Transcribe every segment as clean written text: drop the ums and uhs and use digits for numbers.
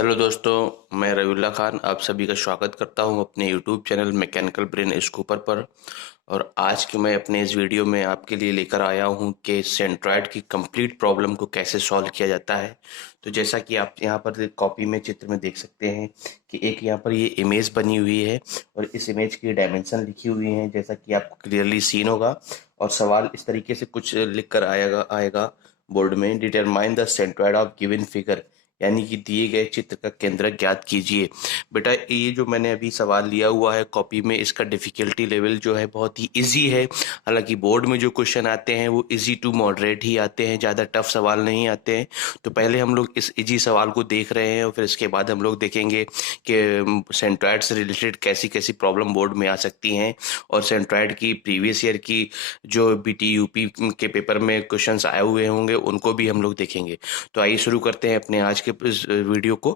Hello दोस्तों, मैं रविउल्ला खान आप सभी का स्वागत करता हूं अपने YouTube channel mechanical brain scooper पर। और आज के मैं अपने इस वीडियो में आपके लिए लेकर आया हूं कि सेंट्रॉयड की कंप्लीट प्रॉब्लम को कैसे सॉल्व किया जाता है। तो जैसा कि आप यहां पर कॉपी में चित्र में देख सकते हैं कि एक यहां पर ये इमेज बनी हुई है और इस इमेज की डायमेंशन लिखी हुई है, जैसा कि आपको क्लियरली सीन होगा। और सवाल इस तरीके से कुछ लिख कर आएगा आएगा बोर्ड में, determine the centroid of given figure, यानी कि दिए गए चित्र का केंद्रक ज्ञात कीजिए। बेटा, ये जो मैंने अभी सवाल लिया हुआ है कॉपी में, इसका डिफिकल्टी लेवल जो है बहुत ही इजी है। हालांकि बोर्ड में जो क्वेश्चन आते हैं वो इजी टू मॉडरेट ही आते हैं, ज़्यादा टफ सवाल नहीं आते हैं। तो पहले हम लोग इस इजी सवाल को देख रहे हैं और फिर इसके बाद हम लोग देखेंगे कि सेंट्रॉयड से रिलेटेड कैसी कैसी प्रॉब्लम बोर्ड में आ सकती हैं। और सेंट्रॉयड की प्रीवियस ईयर की जो बीटी यूपी के पेपर में क्वेश्चंस आए हुए होंगे उनको भी हम लोग देखेंगे। तो आइए शुरू करते हैं अपने आज के इस वीडियो को।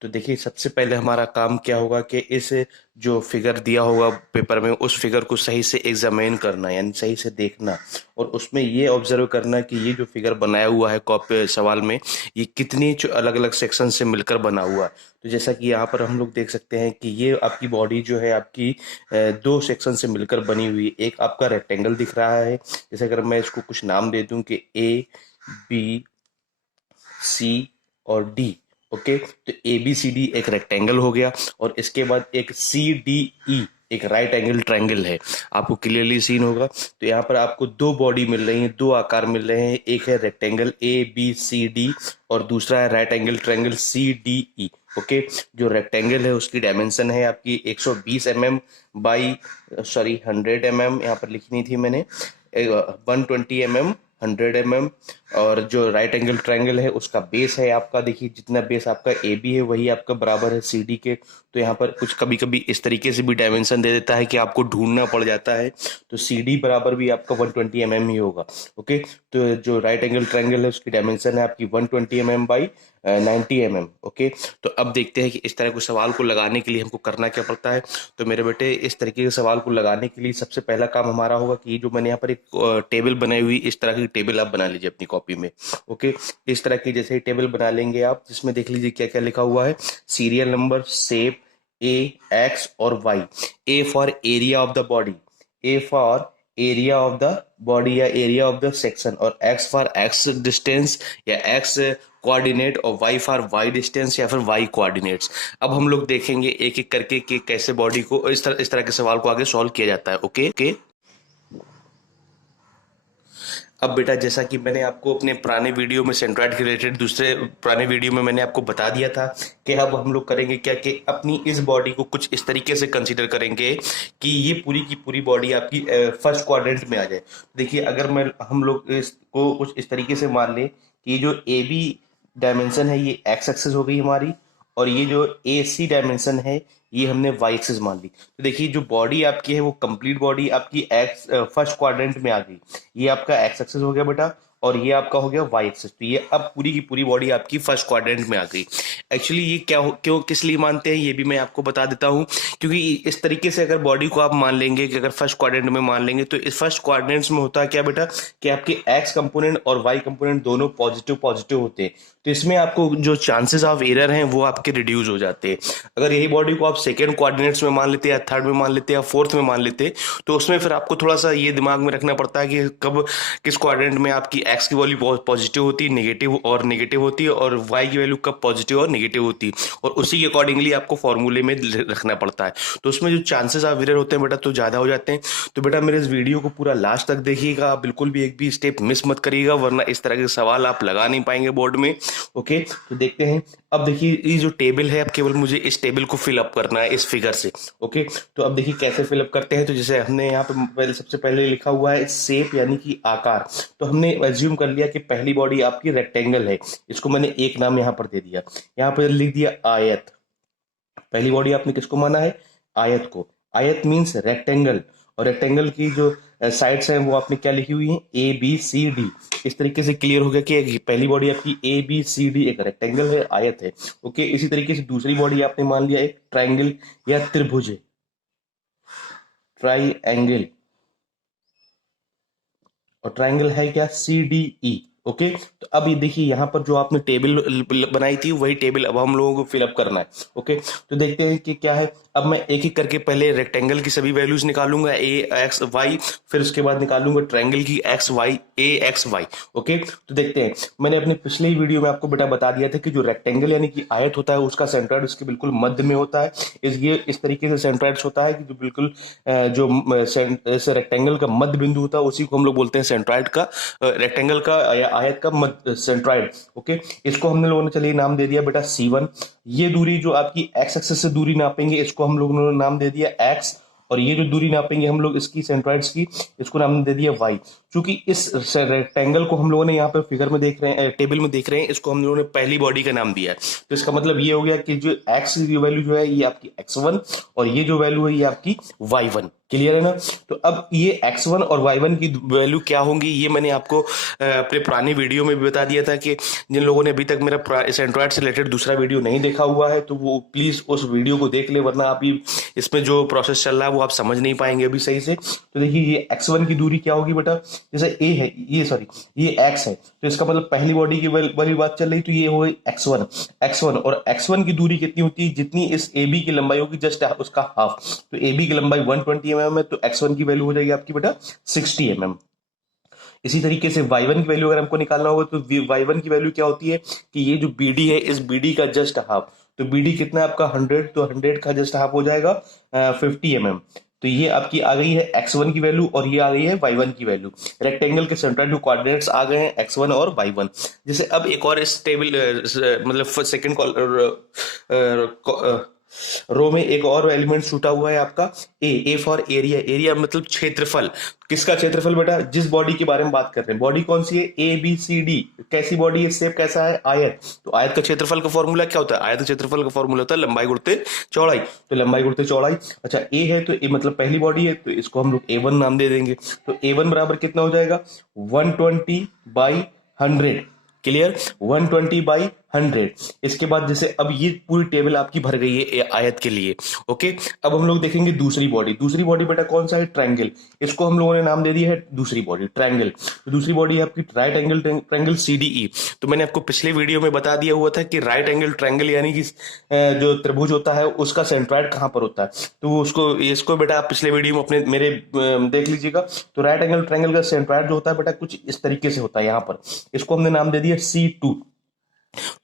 तो देखिए, सबसे पहले हमारा काम क्या होगा कि इस जो फिगर दिया होगा पेपर में उस फिगर को सही से एग्जामिन करना, यानी सही से देखना। और उसमें ये ऑब्जर्व करना कि ये जो फिगर बनाया हुआ है कॉपी सवाल में, ये कितनी अलग अलग सेक्शन से मिलकर बना हुआ है। तो जैसा कि यहाँ पर हम लोग देख सकते हैं कि ये आपकी बॉडी जो है आपकी दो सेक्शन से मिलकर बनी हुई है। एक आपका रेक्टेंगल दिख रहा है, जैसे अगर मैं इसको कुछ नाम दे दूं कि A, B, C और डी। ओके, तो ए बी सी डी एक रेक्टेंगल हो गया और इसके बाद एक सी डी ई एक राइट एंगल ट्रायंगल है। आपको क्लियरली सीन होगा। तो यहाँ पर आपको दो बॉडी मिल रही है, दो आकार मिल रहे हैं। एक है rectangle A B C D और दूसरा है right angle triangle C D E. Okay, जो रेक्टेंगल है उसकी डायमेंशन है आपकी 120 mm बाई 100 mm, यहाँ पर लिखी नहीं थी मैंने, 120 mm, 100 mm। और जो राइट एंगल ट्रायंगल है उसका बेस है आपका, देखिए जितना बेस आपका ए बी है वही आपका बराबर है सी डी के। तो यहाँ पर कुछ कभी कभी इस तरीके से भी डायमेंशन दे देता है कि आपको ढूंढना पड़ जाता है। तो सी डी बराबर भी आपका 120 mm ही होगा। ओके, तो जो राइट एंगल ट्रायंगल है उसकी डायमेंशन है आपकी 120 mm बाई 90 mm। ओके, तो अब देखते हैं कि इस तरह के सवाल को लगाने के लिए हमको करना क्या पड़ता है। तो मेरे बेटे, इस तरीके के सवाल को लगाने के लिए सबसे पहला काम हमारा होगा कि ये जो मैंने यहाँ पर एक टेबल बनाई हुई, इस तरह की टेबल आप बना लीजिए अपनी कॉपी में। ओके, इस तरह की जैसे ही टेबल बना लेंगे आप, जिसमें देख लीजिए क्या क्या लिखा हुआ है। Serial number, shape, A, X और Y. A for area of the body, A for area of the body या एरिया ऑफ द सेक्शन, और एक्स फॉर एक्स डिस्टेंस या एक्स कोऑर्डिनेट, और वाई फॉर वाई डिस्टेंस या फिर Y coordinates. अब हम लोग देखेंगे एक एक करके कि कैसे बॉडी को इस तरह के सवाल को आगे सॉल्व किया जाता है। ओके ओके, अब बेटा, जैसा कि मैंने आपको अपने पुराने वीडियो में सेंट्रॉयड के रिलेटेड दूसरे पुराने वीडियो में मैंने आपको बता दिया था कि अब हम लोग करेंगे क्या कि अपनी इस बॉडी को कुछ इस तरीके से कंसीडर करेंगे कि ये पूरी की पूरी बॉडी आपकी फर्स्ट क्वाड्रेंट में आ जाए। देखिए, अगर मैं हम लोग इसको कुछ इस तरीके से मान लें कि ये जो ए बी डायमेंशन है ये एक्स एक्सिस हो गई हमारी, और ये जो ए सी डायमेंशन है ये हमने वाई एक्सिस मान ली। तो देखिए, जो बॉडी आपकी है वो कंप्लीट बॉडी आपकी एक्स फर्स्ट क्वाड्रेंट में आ गई। ये आपका एक्स एक्सिस हो गया बेटा, और ये आपका हो गया वाई एक्सिस। तो ये अब पूरी की पूरी बॉडी आपकी फर्स्ट क्वाड्रेंट में आ गई। एक्चुअली ये क्यों किस लिए मानते हैं ये भी मैं आपको बता देता हूँ। क्योंकि इस तरीके से अगर बॉडी को आप मान लेंगे कि अगर फर्स्ट क्वाड्रेंट में मान लेंगे, तो इस फर्स्ट क्वाड्रेंट्स में होता है क्या बेटा कि आपके एक्स कंपोनेंट और वाई कंपोनेंट दोनों पॉजिटिव पॉजिटिव होते हैं। तो इसमें आपको जो चांसेस ऑफ एरर हैं वो आपके रिड्यूस हो जाते हैं। अगर यही बॉडी को आप सेकेंड क्वाड्रेंट्स में मान लेते या थर्ड में मान लेते या फोर्थ में मान लेते, तो उसमें फिर आपको थोड़ा सा ये दिमाग में रखना पड़ता है कि कब किस क्वाड्रेंट में आपकी एक्स की वैल्यू पॉजिटिव होती है, नेगेटिव होती है, और वाई की वैल्यू कब पॉजिटिव और नेगेटिव होती है, और उसी के अकॉर्डिंगली आपको फॉर्मूले में रखना पड़ता है। तो उसमें जो चांसेस ऑफ एरर होते हैं बेटा तो ज़्यादा हो जाते हैं। तो बेटा, मेरे इस वीडियो को पूरा लास्ट तक देखिएगा, आप बिल्कुल भी एक भी स्टेप मिस मत करिएगा, वरना इस तरह के सवाल आप लगा नहीं पाएंगे बोर्ड में। ओके, तो देखते हैं। अब देखिए, ये जो टेबल है, अब केवल मुझे इस टेबल को फिल अप करना है इस फिगर से। ओके, तो अब देखिए कैसे फिल अप करते हैं। तो जैसे हमने यहाँ पे पहले सबसे पहले लिखा हुआ है शेप, यानी कि आकार। तो हमने एज्यूम कर लिया कि पहली बॉडी आपकी रेक्टेंगल है, इसको मैंने एक नाम यहाँ पर दे दिया। यहाँ पर लिख दिया आयत। पहली बॉडी आपने किसको माना है? आयत को। आयत मीन्स रेक्टेंगल, और रेक्टेंगल की जो साइड्स हैं वो आपने क्या लिखी हुई है? A B C D. इस तरीके से क्लियर हो गया कि पहली बॉडी आपकी ए बी सी डी एक रेक्टेंगल है, आयत है। ओके, इसी तरीके से दूसरी बॉडी आपने मान लिया एक ट्राइंगल या त्रिभुज है, ट्राई एंगल। और ट्राइंगल है क्या? सी डी ई। ओके, तो अब ये देखिए यहाँ पर जो आपने टेबल बनाई थी वही टेबल अब हम लोगों को फिलअप करना है। ओके, तो देखते हैं कि क्या है। अब मैं एक एक करके पहले रेक्टेंगल की सभी वैल्यूज निकालूंगा, ए एक्स वाई, फिर उसके बाद निकालूंगा ट्रायंगल की एक्स वाई, ए एक्स वाई। ओके, तो देखते हैं। मैंने अपने पिछले ही वीडियो में आपको बेटा बता दिया था कि जो रेक्टेंगल यानी कि आयत होता है उसका सेंट्रोइड उसके बिल्कुल मध्य में होता है। ये इस तरीके से सेंट्रोइड होता है कि जो बिल्कुल जो रेक्टेंगल का मध्य बिंदु होता है उसी को हम लोग बोलते हैं सेंट्रोइड का, रेक्टेंगल का या आयत का मध्य सेंट्रोइड। ओके, इसको हमने लोगों ने चलिए नाम दे दिया बेटा C1। ये दूरी जो आपकी एक्स एक्सिस से दूरी नापेंगे इसको हम लोगों ने नाम दे दिया एक्स, और ये जो दूरी नापेंगे हम लोग इसकी सेंट्रोइड्स की, इसको नाम दे दिया वाई। क्योंकि इस रेक्टेंगल को हम लोगों ने यहाँ पे फिगर में देख रहे हैं, टेबल में देख रहे हैं, इसको हम लोगों ने पहली बॉडी का नाम दिया है। तो इसका मतलब ये हो गया कि जो एक्स की वैल्यू जो है ये आपकी x1 और ये जो वैल्यू है ये आपकी y1। क्लियर है ना? तो अब ये x1 और y1 की वैल्यू क्या होंगी ये मैंने आपको अपने पुराने वीडियो में भी बता दिया था कि जिन लोगों ने अभी तक मेरा सेंट्रोइड से रिलेटेड दूसरा वीडियो नहीं देखा हुआ है तो वो प्लीज उस वीडियो को देख ले, वरना अभी इसमें जो प्रोसेस चल रहा है वो आप समझ नहीं पाएंगे अभी सही से। तो देखिए ये x1 की दूरी क्या होगी बेटा, जैसे a है, ये सॉरी ये x है, तो इसका मतलब पहली बॉडी की वाली बात चल रही, तो ये हो गई x1 और x1 की दूरी कितनी होती है, जितनी इस AB की लंबाई होगी जस्ट उसका हाफ। तो AB की लंबाई 120 mm है, तो x1 की वैल्यू हो जाएगी आपकी बेटा 60 mm। इसी तरीके से y1 की वैल्यू अगर हमको निकालना होगा तो y1 की वैल्यू क्या होती है कि ये जो BD है इस BD का जस्ट हाफ, तो BD कितना है आपका 100, तो 100 का जस्ट हाफ हो जाएगा 50 mm। तो ये आपकी आ गई है x1 की वैल्यू और ये आ गई है y1 की वैल्यू। रेक्टेंगल के सेंट्रोइड कोऑर्डिनेट्स आ गए हैं x1 और y1। जैसे अब एक और इस टेबल मतलब सेकंड रो में एक और एलिमेंट छूटा हुआ है आपका ए फॉर एरिया। एरिया मतलब क्षेत्रफल। किसका क्षेत्रफल बेटा, जिस बॉडी के बारे में बात कर रहे हैं, बॉडी कौन सी है, ABCD। कैसी बॉडी है, शेप कैसा है, आयत। तो आयत का क्षेत्रफल का फॉर्मूला क्या होता है, आयत का क्षेत्रफल का फॉर्मूला होता है लंबाई गुणित चौड़ाई। तो लंबाई गुणित चौड़ाई। अच्छा ए है तो ए मतलब पहली बॉडी है, तो इसको हम लोग A1 नाम दे देंगे। तो A1 बराबर कितना हो जाएगा 120/100। क्लियर, 120/100। इसके बाद जैसे अब ये पूरी टेबल आपकी भर गई है आयत के लिए। ओके, अब हम लोग देखेंगे दूसरी बॉडी। दूसरी बॉडी बेटा कौन सा है, ट्रायंगल। इसको हम लोगों ने नाम दे दिया है दूसरी बॉडी ट्रायंगल। तो दूसरी बॉडी है आपकी राइट एंगल ट्रायंगल CDE। तो मैंने आपको पिछले वीडियो में बता दिया हुआ था कि राइट एंगल ट्रायंगल यानी कि जो त्रिभुज होता है उसका सेंट्रोइड कहाँ पर होता है, तो उसको इसको बेटा आप पिछले वीडियो में अपने मेरे देख लीजिएगा। तो राइट एंगल ट्रायंगल का सेंट्रोइड जो होता है बेटा कुछ इस तरीके से होता है यहाँ पर। इसको हमने नाम दे दिया C2।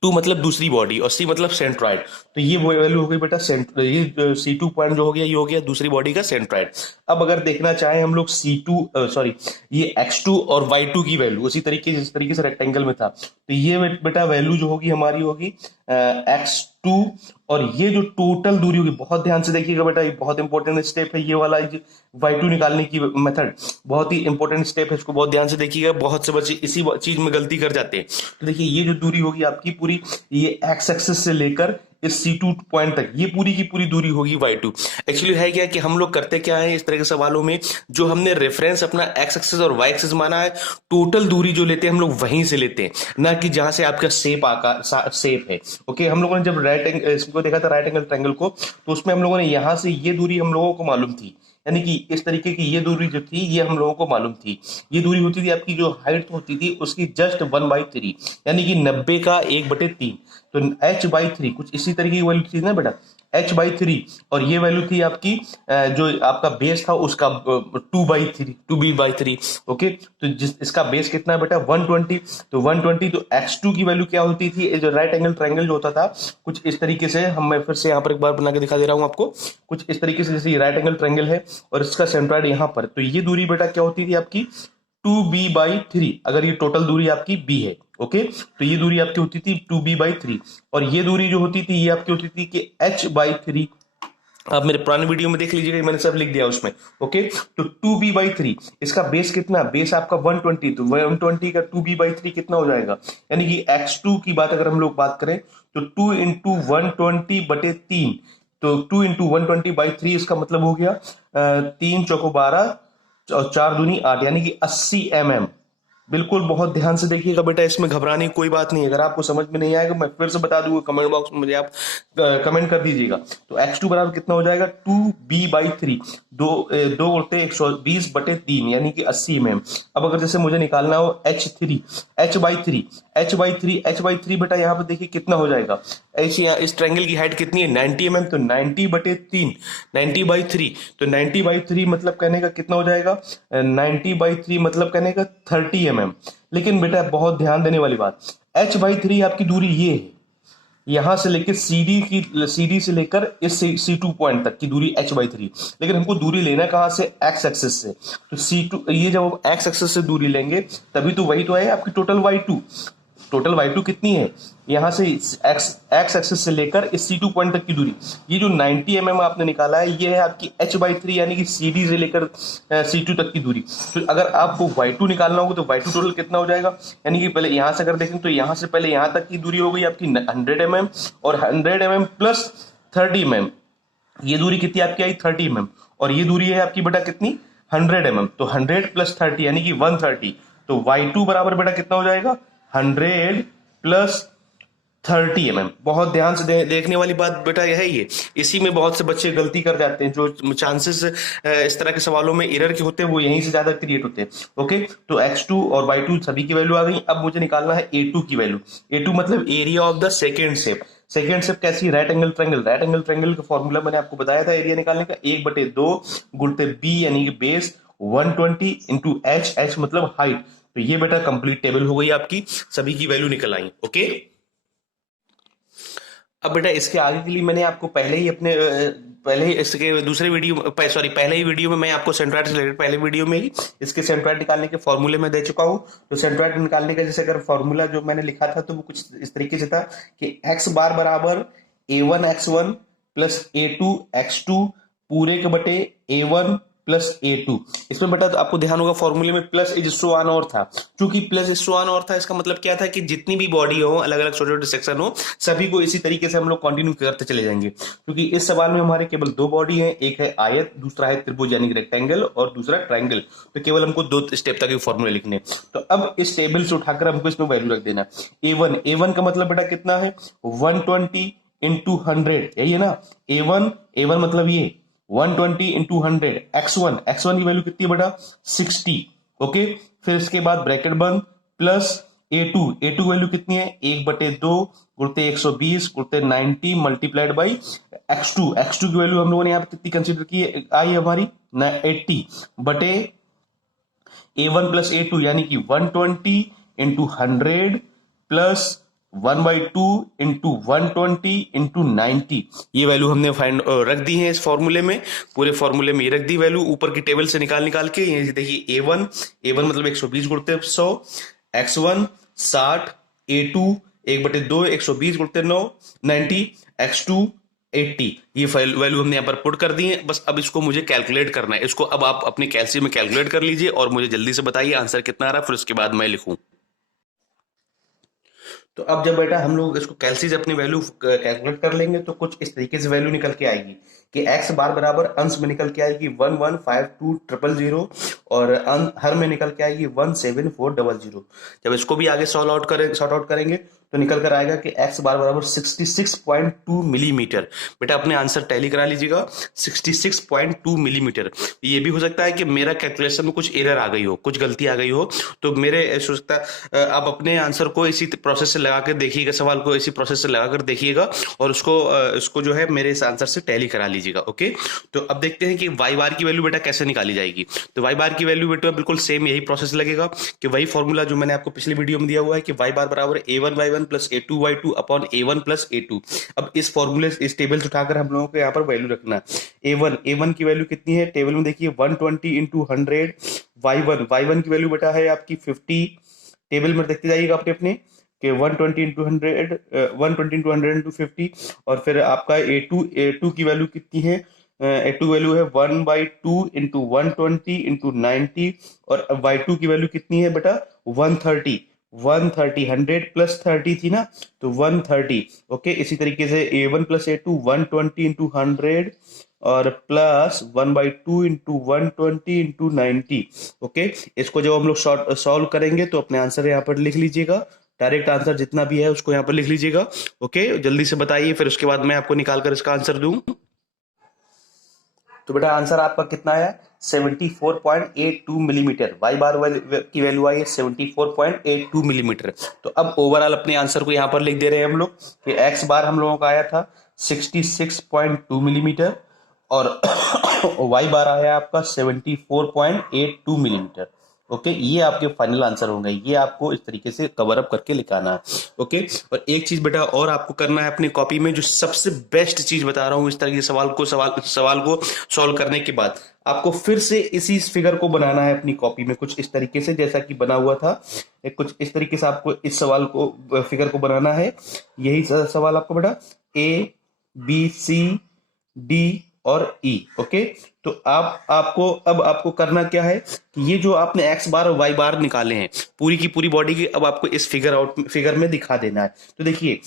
टू मतलब दूसरी बॉडी और सी मतलब सेंट्रोइड। तो ये वैल्यू हो गई बेटा ये C2 पॉइंट जो हो गया ये हो गया दूसरी बॉडी का सेंट्रोइड। अब अगर देखना चाहें हम लोग C2 सॉरी ये x2 और y2 की वैल्यू उसी तरीके जिस तरीके से रेक्टेंगल में था, तो ये बेटा वैल्यू जो होगी हमारी होगी x2, और ये जो टोटल दूरी होगी, बहुत ध्यान से देखिएगा बेटा, ये बहुत इंपॉर्टेंट स्टेप है ये वाला, y2 निकालने की मेथड बहुत ही इंपॉर्टेंट स्टेप है, इसको बहुत ध्यान से देखिएगा। बहुत से बच्चे इसी चीज में गलती कर जाते हैं। तो देखिए ये जो दूरी होगी आपकी पूरी, ये एक्स एक्सिस से लेकर इस C2 पॉइंट तक ये पूरी की पूरी दूरी होगी y2। एक्चुअली है क्या कि हम लोग करते क्या है इस तरह के सवालों में, जो हमने रेफरेंस अपना एक्स एक्सिस और वाई एक्सिस माना है, टोटल दूरी जो लेते हैं हम लोग वहीं से लेते हैं, ना कि जहां से आपका शेप आकार शेप है। ओके, हम लोगों ने जब इसको देखा था राइट एंगल ट्रायंगल को, तो उसमें हम लोगों ने यहां से ये दूरी हम लोगों को मालूम थी, यानी कि इस तरीके की ये दूरी जो थी ये हम लोगों को मालूम थी। ये दूरी होती थी आपकी जो हाइट होती थी उसकी जस्ट 1/3, यानी कि 90 का 1/3। तो h/3 कुछ इसी तरीके की वैल्यू थी ना बेटा, h/3। और ये वैल्यू थी आपकी जो आपका बेस था उसका 2b/3। ओके, तो इसका बेस कितना है बेटा 120। तो 120 तो x2 की वैल्यू क्या होती थी, जो राइट एंगल ट्रायंगल जो होता था कुछ इस तरीके से, मैं फिर से यहाँ पर एक बार बना के दिखा दे रहा हूँ आपको, कुछ इस तरीके से। जैसे ये राइट एंगल ट्रायंगल है और इसका सेंट्रोइड यहाँ पर, तो ये दूरी बेटा क्या होती थी आपकी 2b/3, अगर ये टोटल दूरी आपकी b है। ओके, तो ये दूरी आपकी होती थी 2b/3, और ये दूरी जो होती थी ये आपकी होती थी कि h/3। आप मेरे पुराने वीडियो में देख लीजिएगा, मैंने सब लिख दिया उसमें। ओके, तो 2b/3, इसका बेस कितना, बेस आपका 120, तो 120 का 2b/3 कितना हो जाएगा, यानी कि x2 की बात अगर हम लोग बात करें तो 2 × 120/3, तो 2 × 120/3 इसका मतलब हो गया 3 × 4 = 12 और 4 दूनी 8, यानी कि 80 mm। बिल्कुल बहुत ध्यान से देखिएगा बेटा, इसमें घबराने की कोई बात नहीं है। अगर आपको समझ में नहीं आएगा मैं फिर से बता दूंगा, कमेंट बॉक्स में मुझे आप कमेंट कर दीजिएगा। तो एक्स टू बराबर कितना हो जाएगा, 2b/3, दो उल्टे 120/3 यानी कि 80 mm। अब अगर जैसे मुझे निकालना हो h3 बेटा, यहाँ पे देखिए कितना हो जाएगा। इस ट्रायंगल की हाइट कितनी है, 90 mm, तो 90/3, 90/3, तो 90/3 मतलब कहने का कितना हो जाएगा, 90/3 मतलब कहने का 30 mm। लेकिन बेटा बहुत ध्यान देने वाली बात, h/3 आपकी दूरी ये है, यहां से लेकर सीडी से लेकर इस C2 पॉइंट तक की दूरी h/3। लेकिन हमको दूरी लेना कहां से, एक्स एक्सिस से। तो C2, ये जब आप एक्स एक्सिस से दूरी लेंगे तभी तो वही तो है आपकी टोटल y2 कितनी है, यहां से एक्स एक्सिस से लेकर इस C2 पॉइंट तक की दूरी। ये जो 90 mm आपने निकाला है ये है आपकी h/3 यानी कि CD से लेकर C2 तक की दूरी। तो अगर आपको y2 निकालना होगा तो y2 टोटल कितना हो जाएगा, यानी कि पहले यहां से अगर देखें तो यहां से पहले यहां तक की दूरी हो गई आपकी 100 mm, और 100 mm प्लस 30 mm, ये दूरी कितनी आपकी आई 30 mm, और ये दूरी है आपकी बेटा कितनी 100 mm। तो 100 प्लस 30 यानी कि 130। तो y2 बराबर बेटा कितना हो जाएगा, 100 प्लस 30 mm। बहुत ध्यान से देखने वाली बात बेटा यह है, ये इसी में बहुत से बच्चे गलती कर जाते हैं। जो चांसेस इस तरह के सवालों में एरर के होते हैं वो यहीं से ज्यादा क्रिएट होते हैं। ओके, तो x2 और y2 सभी की वैल्यू आ गई। अब मुझे निकालना है a2 की वैल्यू। a2 मतलब area of the second shape. Second shape कैसी, राइट एंगल ट्रायंगल का फॉर्मूला मैंने आपको बताया था एरिया निकालने का, 1/2 गुणते b यानी कि बेस 120 इंटू h मतलब हाइट। तो ये बेटा कंप्लीट टेबल हो गई आपकी, सभी की वैल्यू निकल आई। ओके, अब बेटा इसके आगे के लिए मैंने आपको पहले ही इसके दूसरे वीडियो सॉरी पहले ही वीडियो में मैं आपको सेंट्रोइड से रिलेटेड पहले वीडियो में ही इसके सेंट्रोइड निकालने के फॉर्मूले में दे चुका हूं। तो सेंट्रोइड निकालने का जैसे अगर फॉर्मूला जो मैंने लिखा था तो वो कुछ इस तरीके से था कि x बार बराबर a1x1 प्लस a2x2 पूरे के बटे a1 प्लस a2। इसमें बेटा तो आपको ध्यान होगा फॉर्मूले में प्लस इज सो ऑन और था, क्योंकि प्लस इज सो ऑन और था इसका मतलब क्या था कि जितनी भी बॉडी हो, अलग अलग छोटे छोटे सेक्शन हो, सभी को इसी तरीके से हम लोग कंटिन्यू करते चले जाएंगे। क्योंकि इस सवाल में हमारे केवल दो बॉडी है, एक है आयत, दूसरा है त्रिभुज यानी कि रेक्टेंगल, और दूसरा ट्रायंगल। तो केवल हमको दो स्टेप तक फॉर्मूले लिखने। तो अब इस टेबल से उठाकर हमको इसमें वैल्यू रख देना। A1 का मतलब बेटा कितना है, 120 इंटू 100, यही है ना। A1 मतलब ये 120 इंटू 100, x1 की वैल्यू कितनी है बेटा 60। ओके, फिर इसके बाद ब्रैकेट बंद प्लस A2 वैल्यू कितनी है 1/2 गुणते 120 गुणते 90 मल्टीप्लाइड बाई x2 की वैल्यू हम लोगों ने यहाँ पे कितनी कंसीडर की है, आई हमारी 80 बटे A1 प्लस A2 यानी कि 120 इंटू 100 प्लस 1/2 इंटू 120 इंटू 90। ये वैल्यू हमने फाइंड रख दी है इस फॉर्मूले में, पूरे फॉर्मूले में ये रख दी वैल्यू ऊपर की टेबल से निकाल के। ये देखिए A1 मतलब 120 गुणते 100, x1 60, A2 1/2 120 गुणते 9 90, x2 80। ये वैल्यू हमने यहाँ पर पुट कर दी है। बस अब इसको मुझे कैलकुलेट करना है। इसको अब आप अपने कैलसी में कैलकुलेट कर लीजिए और मुझे जल्दी से बताइए आंसर कितना आ रहा है, फिर उसके बाद मैं लिखूं। तो अब जब बेटा हम लोग इसको कैलसी से अपनी वैल्यू कैलकुलेट कर लेंगे तो कुछ इस तरीके से वैल्यू निकल के आएगी कि x बार बराबर अंश में निकल के आएगी 1152000 और हर में निकल के आएगी 17400। जब इसको भी आगे सॉर्ट आउट करेंगे तो निकल कर आएगा कि x बार बराबर 66.2 मिलीमीटर। बेटा अपने आंसर टैली करा लीजिएगा, 66.2 मिलीमीटर। ये भी हो सकता है कि मेरा कैलकुलेशन में कुछ एरर आ गई हो, कुछ गलती आ गई हो, तो मेरे सोचता आप अपने आंसर को इसी प्रोसेस से लगाकर देखिएगा, सवाल को इसी प्रोसेस से लगाकर देखिएगा और उसको जो है मेरे इस आंसर से टैली करा लीजिएगा। ओके, तो अब देखते हैं कि वाई बार की वैल्यू बेटा कैसे निकाली जाएगी। तो वाई बार की वैल्यू बेटा बिल्कुल सेम यही प्रोसेस लगेगा कि वही फॉर्मूला जो मैंने आपको पिछली वीडियो में दिया हुआ है कि वाई बार बराबर A1y1 plus A2y2 upon A1 plus A2। अब इस फॉर्मूले इस टेबल से उठाकर हम लोगों को यहाँ पर वैल्यू रखना है। A1 की वैल्यू कितनी है टेबल में देखिए 120 इंटू 100, y1 की वैल्यू बेटा है आपकी 50। टेबल में देखते जाइएगा अपने अपने कि 120 इंटू 100 इंटू 50। और फिर आपका A2 की वैल्यू कितनी है, A2 वैल्यू है 1/2 इंटू 120 इंटू 90। और y2 की वैल्यू कितनी है बेटा 130 100 प्लस 30 थी ना, तो 130। ओके, इसी तरीके से A1 प्लस A2 120 इंटू 100 और प्लस 1/2 इंटू 120 इंटू 90। ओके, इसको जब हम लोग शॉर्ट सॉल्व करेंगे तो अपने आंसर यहाँ पर लिख लीजिएगा, डायरेक्ट आंसर जितना भी है उसको यहाँ पर लिख लीजिएगा। ओके, जल्दी से बताइए, फिर उसके बाद मैं आपको निकाल कर इसका आंसर दूं। तो बेटा आंसर आपका कितना आया? 74.82 मिलीमीटर। वाई बार की वैल्यू आई है 74.82 मिलीमीटर। तो अब ओवरऑल अपने आंसर को यहां पर लिख दे रहे हैं हम लोग कि एक्स बार हम लोगों का आया था 66.2 मिलीमीटर और वाई बार आया आपका 74.82 मिलीमीटर। ओके, ये आपके फाइनल आंसर होंगे, ये आपको इस तरीके से कवर अप करके लिखाना है। ओके, और एक चीज बेटा और आपको करना है अपनी कॉपी में, जो सबसे बेस्ट चीज बता रहा हूं इस तरह के सवाल को सॉल्व करने के बाद आपको फिर से इसी फिगर को बनाना है अपनी कॉपी में, कुछ इस तरीके से जैसा कि बना हुआ था। कुछ इस तरीके से आपको इस सवाल को फिगर को बनाना है। यही सवाल आपको बेटा ए बी सी डी और ई। ओके, तो आपको करना क्या है कि ये जो आपने एक्स बार और वाई बार निकाले हैं पूरी की पूरी बॉडी की, अब आपको इस फिगर में दिखा देना है। तो देखिए,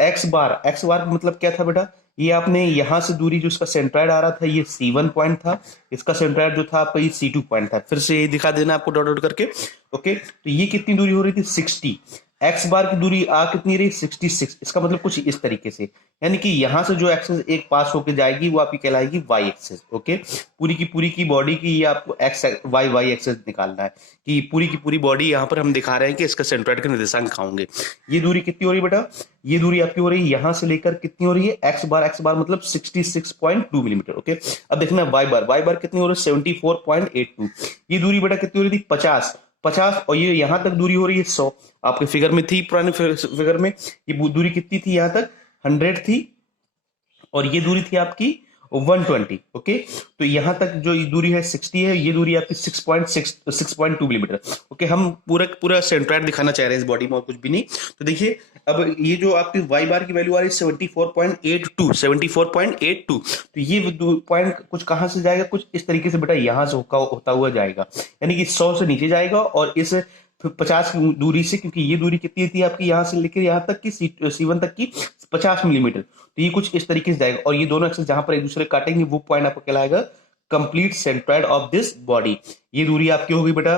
एक्स बार का मतलब क्या था बेटा? ये आपने यहां से दूरी, जो इसका सेंट्राइड आ रहा था ये C1 पॉइंट था, इसका सेंट्राइड जो था आपका ये C2 पॉइंट था। फिर से ये दिखा देना आपको डॉट डॉट करके। ओके, तो ये कितनी दूरी हो रही थी? 60। एक्स बार की दूरी आ कितनी रही? 66। इसका मतलब कुछ इस तरीके से, यानी कि यहां से जो एक्सेस एक पास होकर जाएगी वो आपकी कहलाएगी वाई एक्सेस। ओके, पूरी की बॉडी की ये आपको एक्स वाई एक्सेस निकालना है कि पूरी की पूरी बॉडी यहां पर हम दिखा रहे हैं कि इसका सेंट्रोइड के निर्देशांक होंगे। ये दूरी कितनी हो रही है बेटा? ये दूरी आपकी हो रही है यहां से लेकर कितनी हो रही है? एक्स बार मतलब 66.2 मिलीमीटर। ओके, अब देखना वाई बार कितनी हो रही है? 74.82। ये दूरी बेटा कितनी हो रही थी? 50 और ये यहां तक दूरी हो रही है 100। आपके फिगर में थी, पुराने फिगर में ये दूरी कितनी थी? यहां तक 100 थी और ये दूरी थी आपकी 120। ओके, तो यहां तक जो ये दूरी है 60 है, ये दूरी आपकी 6.2 मिलीमीटर। ओके, हम पूरा सेंट्रोइड दिखाना चाह रहे हैं इस बॉडी में और कुछ भी नहीं। तो देखिए, अब ये जो आपकी वाई बार की वैल्यू आ रही है 74.82। तो ये पॉइंट कुछ कहां से जाएगा? कुछ इस तरीके से बेटा यहां से होता हुआ जाएगा, यानी कि 100 से नीचे जाएगा और इस 50 की दूरी से, क्योंकि ये दूरी कितनी थी आपकी यहां से लेकर यहां तक की C1 तक की 50 मिलीमीटर। तो ये कुछ इस तरीके से जाएगा और ये दोनों एक्सेस जहां पर एक दूसरे काटेंगे वो पॉइंट आपको कहलाएगा complete centroid of this body. ये दूरी आपकी होगी बेटा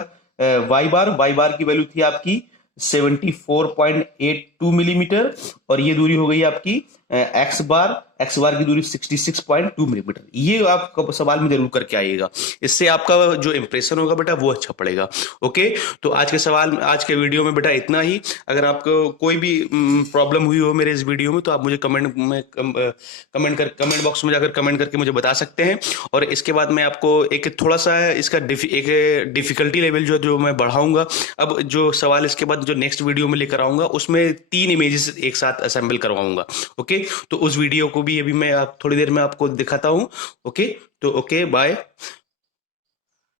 वाई बार की वैल्यू थी आपकी 74.82 मिलीमीटर और ये दूरी हो गई आपकी एक्स बार की दूरी 66.2 मिलीमीटर। ये आप सवाल में जरूर करके आइएगा, इससे आपका जो इंप्रेशन होगा बेटा वो अच्छा पड़ेगा। ओके, तो आज के वीडियो में बेटा इतना ही। अगर आपको कोई भी प्रॉब्लम हुई हो मेरे इस वीडियो में तो आप मुझे कमेंट बॉक्स में जाकर कमेंट करके मुझे बता सकते हैं। और इसके बाद मैं आपको एक थोड़ा सा इसका एक डिफिकल्टी लेवल जो मैं बढ़ाऊंगा। अब जो सवाल इसके बाद जो नेक्स्ट वीडियो में लेकर आऊंगा उसमें 3 इमेजेस एक साथ असेंबल करवाऊंगा। ओके, तो उस वीडियो को भी अभी मैं थोड़ी देर में आपको दिखाता हूं। ओके, तो ओके बाय।